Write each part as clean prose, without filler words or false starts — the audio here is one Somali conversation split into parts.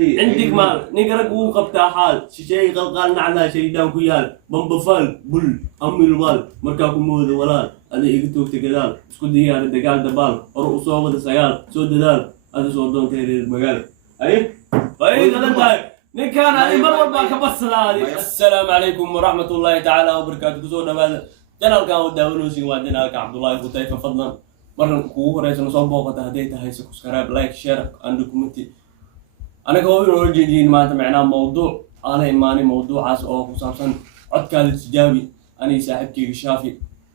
عندك مال نقرأ وقبتها حال شيء قال نعلا شيء دام كيال بمبفال بل أمي الوال مركاكم مود ولال هذا يقتوك تقدال اسكو ديار الدقال دبال ورؤوس وغد سيال سود دال هذا سودون تيري المقال أي غدا نكان هذه مرة باك بس هذه السلام عليكم ورحمة الله تعالى وبركاته كسونا بعد جنال كان وداونوسي وجنال كعبد الله فتيفة فضلا مرة كوه رئيس نصوبه وتهديته هاي سبسكرايب لايك شير عندكم انتي أنا كوي نورجين ما تمعنا موضوع أنا إيماني موضوع عاس أو خصوصا عد كان التجابي أنا ساحبك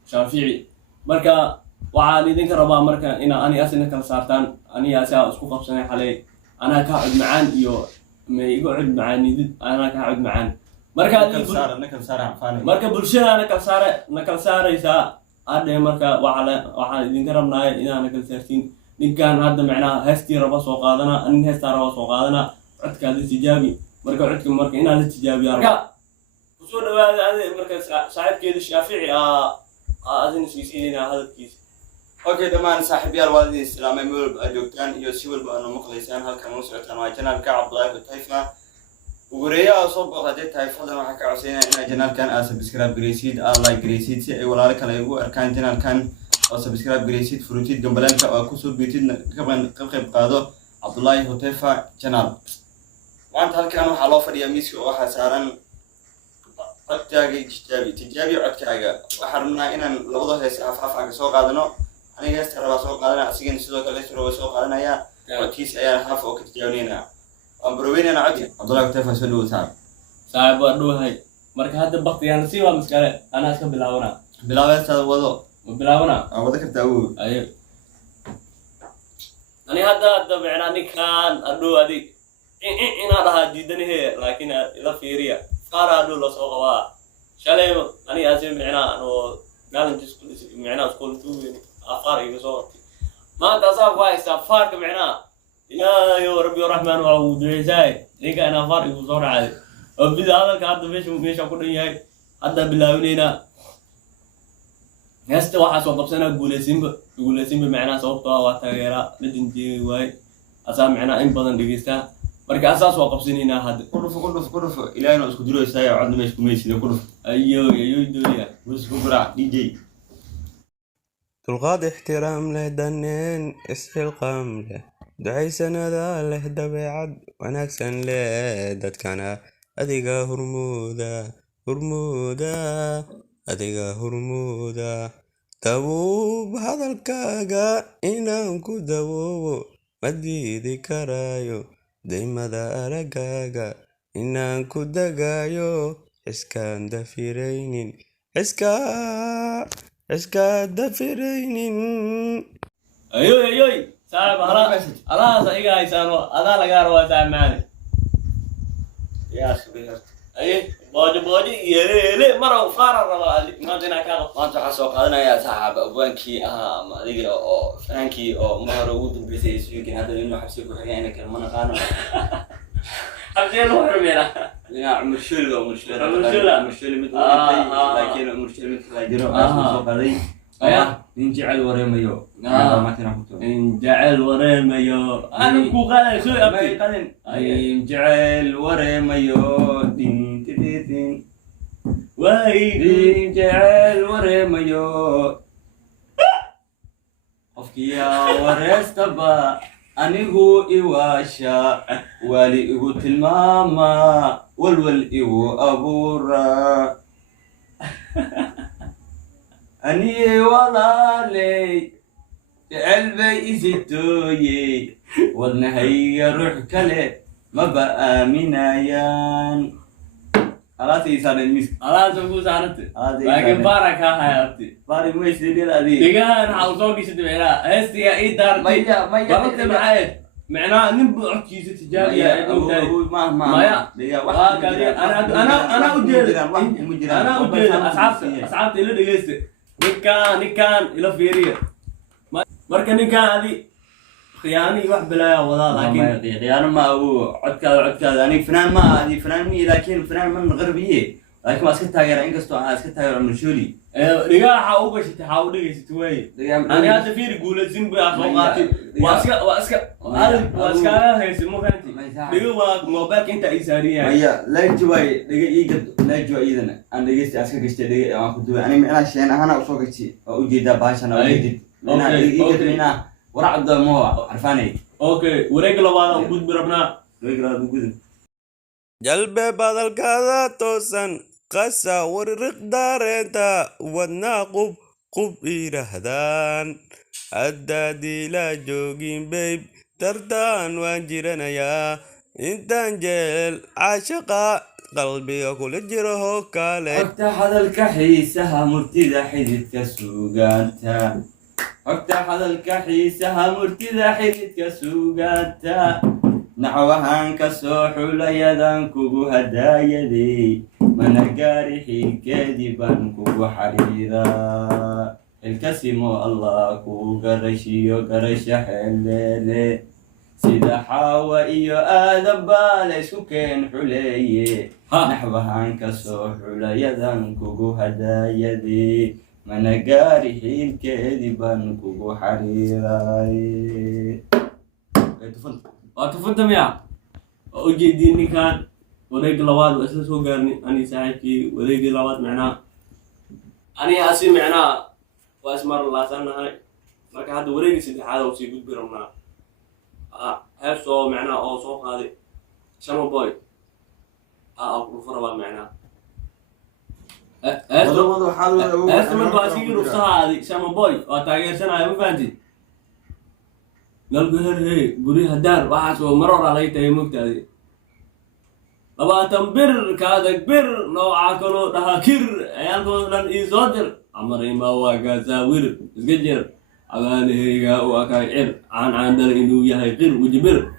شافعي مركا وعالي ذيك ربا مركا أنا أصلا كالسارتان أنا أسا أسقط بسنة حالي أنا كاعد معان يو ما يقعد معاني أنا كاعد معان مركا كالسارة عفاني مركا بلشة أنا كالسارة يسا هذا مركا وعالي ذيك ربنا أنا كالسارتين ninkan hadda macnaha heestii raba soo qaadana anin heestaa raba soo qaadana codkaada tijaabi marka inaa la tijaabiyaa marka kusoo dhawaada ade marka saaxiibkeeda shaafici adin isgiisiinayna hadalkiisa اوكي دمان صاحب يا الوالدين السلام عليكم اجوكان iyo si walba aanu maqlaysaan halkan u socotaan waa janaalka Cabdullaahi Fatayfa ugureeyaa soo booqatay tayfadan waxa ka codsanayna in janaalkan aad subscribe gareysid like gareysid si ay walaalo kale ugu arkaan janaalkan oo subscribe gareysid furuutid gambalaalka oo ku soo biitid ka qayb qaado Cabdullaahi Fatayfa channel maanta halkan waxa loo fadhiyaa miiska oo waxa saaran codkaaga tijaabi codkaaga waxa rabnaa inaan labada hees af aan soo qaadano aniga heesta raba soo qaadana asigana sidoo kale heesta raba soo qaadanaya codkiisa ayaa haf oo ka tijaabinayna aan barweynana codki Cabdullaahi Fatayfa soo dhawaad saaxiib waa dhuuhay marka hadda baqtiyaan si waa miskale ana iska bilaawaysa wado bilaawna wada kartaa uu ayo ani hadda macna ninkan adoo adig ina dhaha diidanahe laakiin ila fiiriya qaara adoo la soo qabaa shalay ani asin macna oo gaalanti macna school tuuyin afar iga soo qabtay ma taasaf waa istafarka macna ilaahay rabbi rahmaan wa duceysay ninka ana afar igu soo dhacay oo bidaalka hadda meesha ku dhan yahay hadda bilaawinayna هسه واحد سوق بسنة قولي معنا صوبته وتغيره لجنتي واي أسا معنا إن بدن دقيستا مركا أساس سوق بسنينا هذا كرف إلى أن أسكت دروس سايا وعندنا مش كميسي كرف أيوه الدنيا بس كبرى دي جي تلقاد احترام له دنين اسفل قامله دعي سنة ذا له دبيعد ونكسن له داد كان أديقا adiga hurmuda dabuub hadalkaaga inaan ku daboobo ma diidi karaayo daymada aragaaga inaan ku dagaayo iskaan dafiraynin ayoy saaxiib alaas iga haysaano adaa lagaa rabaa saamaane yaa subiir أيه باجي يلي مرة وفارة ربع ما دينا كذا ما أنت حسوا قادنا يا صاحب بانكي ما ذيك أو فرانكي أو مرة ود بيسيس يمكن هذا اللي نحسك وحكينا كلام قانا حبينا وحرمنا لا مشكلة مثل لكن مشكلة مثل جرو أسمع قضية نجعل وريميو ما تناقض نجعل وريميو أنا كوغانا شو أبي نجعل وريميو دين واي نجعل وريميو أفكيا ورستبا أنيهو إيواشا والي إيو تلماما والول إيو أبورا أني والله قلبي إزتوي والنهي روح كله ما بقى منايان خلاص يصير المسك خلاص أقول سانت لكن بارك حياتي بارك ما يصير هذه تجاه حاوزوك يصير معنا هستي أي دار ما بقول معايا معناه نبغى كيس تجاري يا أنا أودي أصحاب اللي دقيست نكان إلى فيريا مركا نكان هذه خياني واحد بلا ولا لكن خيانة ما هو عد كذا أنا فنان ما هذه فنان مي لكن فنان من غربية laakiin waa iska taageera inkastoo aan iska taageero Mashuli dhigaha u gashitay ha u dhigaysatay way ani hadda fiir guulaysin baa soo qaatay waa iska haysi ma fahanti dhigo waa mobilka inta ay saariyay maya leeji way dhiga iiga leeji way idana aan dhigaysta aska gashtay dhiga aan ku duway ani micna sheen ahana u soo gashay oo u jeedaa baashana oo jeedid ina iiga ina waracda mo arfaanay okay wareeg labaad oo gudbi rabnaa wareeg labaad gudbi jalbe badalkaada toosan qasa warriq daareenta wadnaa qub yidhaahdaan haddaadii la joogin bayb tartaan waan jiranayaa intaan jeel caashaqa qalbiga kula jiro hoo kale ogta hadalka xiisaha murtida xididka suugaanta ogta hadalka xiisaha murtida xididka suugaanta naxwahan ka soo xulayadan kugu hadaayaday mana gaari xilkeedii baan kugu xariiraa ilkasimo allah kuu garashiyo garasha xeleele sida xaawa iyo aadan baa la isku keen xuleeye naxwahan ka soo xulayadan kugu hadaayaday mana gaari xilkeedii baan kugu xariiray وتفضل يا أوجدي كان وريق لواد وأساس هو قارني أني ساعتي وريق لواد معناه أني أسي معناه وأسمر الله سنة هاي ما كان هذا وريق سيد حاله وسي قد برمنا هاي صو معناه أو صوف هذه شنو بوي أقول فروا معناه أسمر باسيق نفسها هذه شنو بوي وتاجر سنة هاي مفانتي قال هي قولي هدار واحد مرر علي تاي مكتادي لباتن بر كادك بر نوعا كلو دها كير عيالكو دان ايزودر عمري ما واقا زاوير اسقجر عبالي هيقا واكاي عر عان دل انو يهي قير وجبر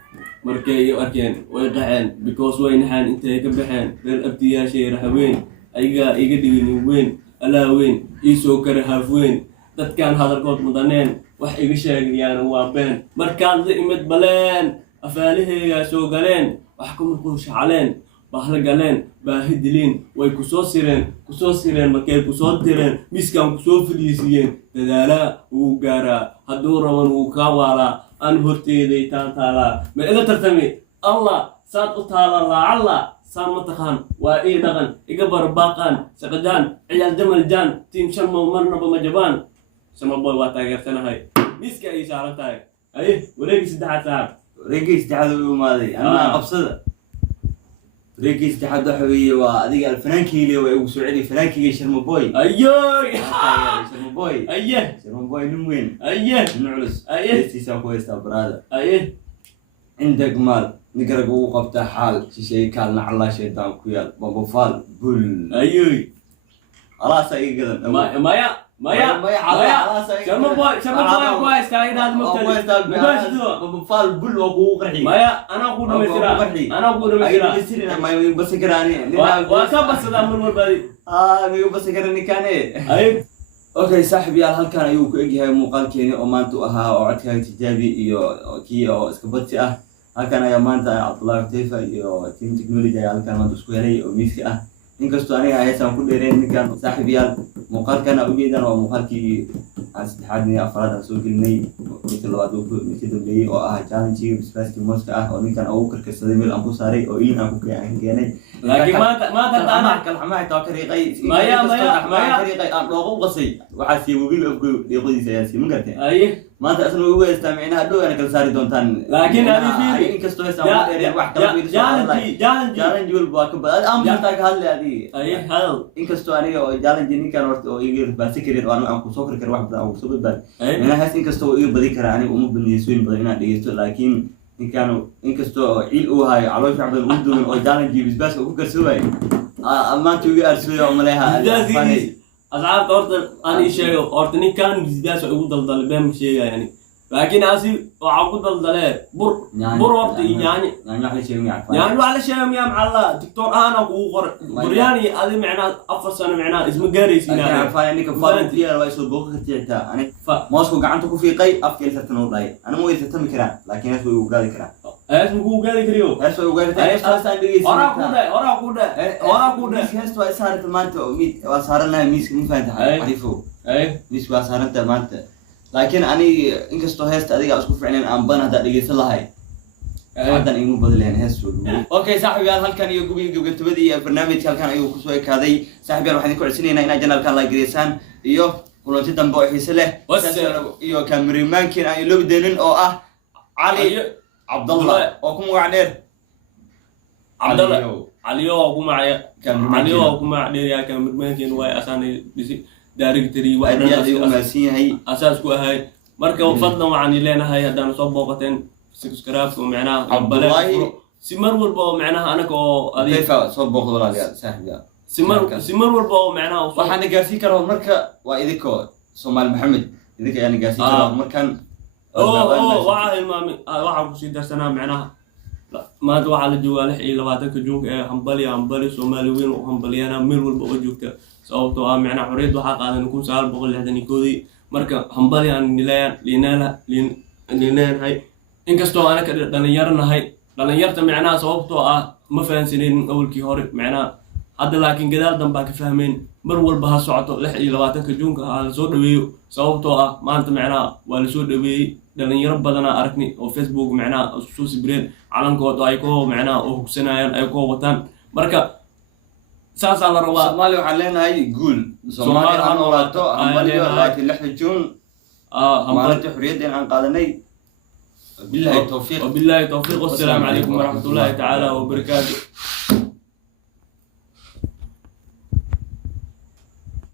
مركي واركين ويقعين بيكوس وينحان انتهي كبحين بير ابتيا شي رحوين ايقا ديني وين الا وين ايسو كرهاف وين dadkan hadalkood mudaneen wax iga sheegayaan waa been markaan imid baleen afaalihayga soo galeen wax kuma quushacaleen bahla galeen baahidiliin way ku soo sireen markay ku soo direen miskan ku soo fadhiisiyeen dadaala uu gaaraa hadduu raban uu ka waalaa aan horteeday taala ma ila tartami allah saad u taala laacalla سام متخان وإيه دغن إيجا برباقان سقدان عيال جمل جان تيم شم ومرنا بمجبان سما بوي واتاجر سنة هاي مسكا أي شعرة هاي أيه وريجي سدحات ساعة ريجي استحاد وماضي أنا أبصد ريجي استحاد حوي وأديك الفنان كيلي وسعودي فنان كيلي شرم بوي أيوه شرم بوي أيه شرم بوي نموين أيه نعلس أيه سيسا كويس تبرادا أيه عندك مال نقرأ وقبته حال شيء كان نعلا شيطان كويال بابوفال بول أيوه خلاص أي قدر مايا شرم بوي كويس كاين هذا مبتدئ بابوفال بول وابو قرحي مايا أنا أقول مثلا ما يبي بس كراني وكم بس هذا من البلد ما يبي بس كراني كان أيه اوكي صاحبي halkan ayuu ku egyahay muuqaalkeeni oo maanta u ahaa oo codkaaga tijaabi iyo kii oo iska badti ah halkan ayaa maanta Abdullah Tayfa iyo team technology ayaa halkan maanta isku helay oo miiska ah inkastoo aniga aysan ku dheereen ninkan saaxiibayaal muuqaalkana u jeedaan waa muuqaalkii aan saddexaad iyo afraad aan soo gelinay midka labaad uu midka dambeeyay oo ah challenge bisbaaski mooska ah oo ninkan uu karkarsaday meel aan ku saaray oo aan ku keenay laakiin maanta أنا كلامي تاكريقي ما كريقي أنا لو قصي وحاسي وقول أبغى يقولي سياسي من قرتين أيه ما أنت أصلا هو يستمعنا هدو أنا كل ساري دونتان لكن هذه فيني إنك استوى سامع إيرين واحد جالن جول باكب أم جالتك هلا هذه أيه هل إنك استوى أنا جالن جني كان ورت يجير باسكرير وأنا أم كسوكر كر واحد أو سوبر بال أنا حاسس إنك استوى يجير بدي كراني ومو بالنسبة بدينا ديستو لكن إن كانوا إنك استوى عيل هاي على شعب الأردن أو جالن جيبس بس وكر سوي أما تيجي أرسل يوم عليها أصعب أرد أنا شيء أردني كان جداس أقول ضل بهم شيء يعني لكن أسي أقول ضل بر وقت يعني على شيء يعني على شيء يا معلا دكتور أنا وقر برياني هذا معنا أفر سنة معنا اسمه جاريس يعني فاني كفاية فيها رئيس البوق كتيرتا أنا ماسكو قعنتكو في قي أفكر ستنور لاي أنا مو يتم كرا لكن أسوي وقال كرا اسمه قال كريو hees way ugaartay heestaasaan dhegeysanaysaa ورا كودا heesta waa saarta maanta waa saaranahay miiska ma fahantahay xariifo miiska waa saaranta maanta laakiin aniga inkastoo heesta adiga isku ficneen aan badan hadda dhegeysan lahay hadan igu badleen hees soo okay saaxiibayaal halkan iyo gabagabadii barnaamijka halkan ayuu ku soo ekaaday saaxiibayaal waxaan ku codsanaynaa inaad channelkan like gareysaan iyo kulanti dambe oo xiiso leh iyo cameraman-kiin aan loo deenin oo ah cali cabdallah oo ku magac dheer cabdallah caliyo oo ku magac dheer yaa cameraman-kiin way asaanay directory waa yahay asaas ku ahay marka fadlan waxaan ileenahay hadaan soo booqateen subscribe ومعناها عبدالله سمر والبو معناها أنا كو كيف صبغ ولا ساحب سمر والبو معناها وحنا قاسي كره مركا وإذكو سومال محمد إذك يعني قاسي كره مركان وعاء المامي وعاء كسيدة سنة معناها ما توع على الجوال حي لواتك جوك همبلي سوماليين وهمبلي أنا مير والبو جوكتا صوتوا معناها حريد وحق هذا نكون سؤال بقول لهذا نكودي مركا همبلي أنا لينال هاي inkastoo ana ka dhalinyarta macnaha sababtoo ah ma fahansanin awlkii hore macnaha hadda laakiin gadaal dambe ka fahmeen mar walba ha socoto 26 juunka la soo dhaweeyo sababtoo ah maanta macnaha waa la soo dhaweeyay dhalinyaro badan aragni oo Facebook macnaha soo sibireen calankooda ay ko macnaha oo hugsanayaan ay ko wataan marka saas aan la rabaa Soomaali waxaan leenahay guul Soomaali aan walaato ambaliyo 26 juun maalinta xurriyadda aan qaadanay بالله التوفيق والسلام عليكم ورحمة الله تعالى وبركاته.